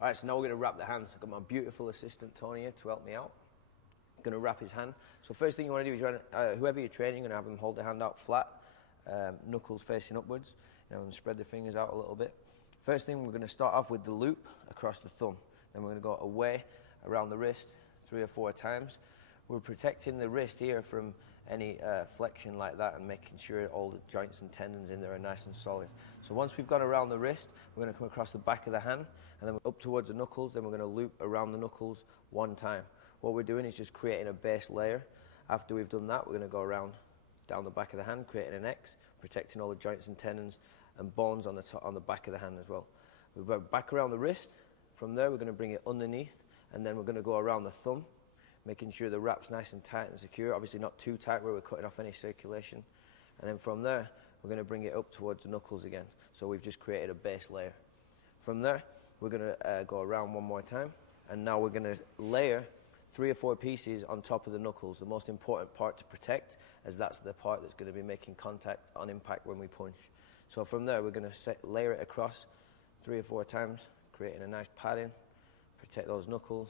All right, so now we're going to wrap the hands. I've got my beautiful assistant Tony here to help me out. I'm going to wrap his hand. So first thing you want to do is, whoever you're training, you're going to have them hold their hand out flat, knuckles facing upwards, and spread the fingers out a little bit. First thing, we're going to start off with the loop across the thumb. Then we're going to go away around the wrist 3 or 4 times. We're protecting the wrist here from any flexion like that and making sure all the joints and tendons in there are nice and solid. So once we've gone around the wrist, we're going to come across the back of the hand and then up towards the knuckles, then we're going to loop around the knuckles 1 time. What we're doing is just creating a base layer. After we've done that, we're going to go around down the back of the hand, creating an X, protecting all the joints and tendons and bones on the back of the hand as well. We'll go back around the wrist. From there, we're going to bring it underneath, and then we're going to go around the thumb, making sure the wrap's nice and tight and secure. Obviously not too tight where we're cutting off any circulation. And then from there, we're going to bring it up towards the knuckles again. So we've just created a base layer. From there, we're going to go around 1 more time, and now we're going to layer 3 or 4 pieces on top of the knuckles, the most important part to protect, as that's the part that's going to be making contact on impact when we punch. So from there, we're going to layer it across 3 or 4 times, creating a nice padding, protect those knuckles.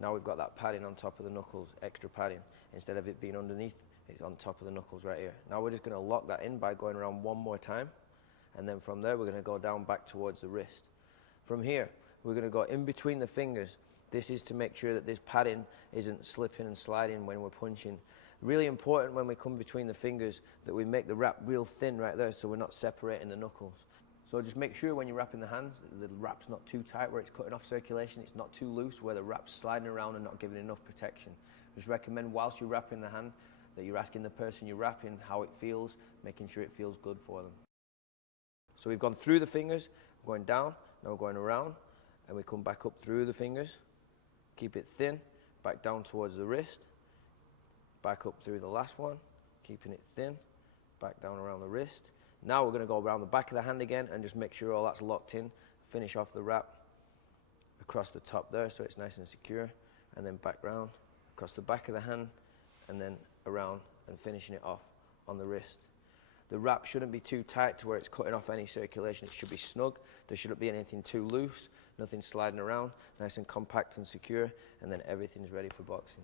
Now we've got that padding on top of the knuckles, extra padding. Instead of it being underneath, it's on top of the knuckles right here. Now we're just going to lock that in by going around 1 more time, and then from there, we're going to go down back towards the wrist. From here, we're going to go in between the fingers. This is to make sure that this padding isn't slipping and sliding when we're punching. Really important when we come between the fingers that we make the wrap real thin right there so we're not separating the knuckles. So just make sure when you're wrapping the hands, the wrap's not too tight where it's cutting off circulation, it's not too loose where the wrap's sliding around and not giving enough protection. Just recommend whilst you're wrapping the hand that you're asking the person you're wrapping how it feels, making sure it feels good for them. So we've gone through the fingers, we're going down, now we're going around, and we come back up through the fingers, keep it thin, back down towards the wrist, back up through the last one, keeping it thin, back down around the wrist. Now we're going to go around the back of the hand again and just make sure all that's locked in, finish off the wrap across the top there so it's nice and secure, and then back round across the back of the hand and then around and finishing it off on the wrist. The wrap shouldn't be too tight to where it's cutting off any circulation. It should be snug. There shouldn't be anything too loose, nothing sliding around, nice and compact and secure, and then everything's ready for boxing.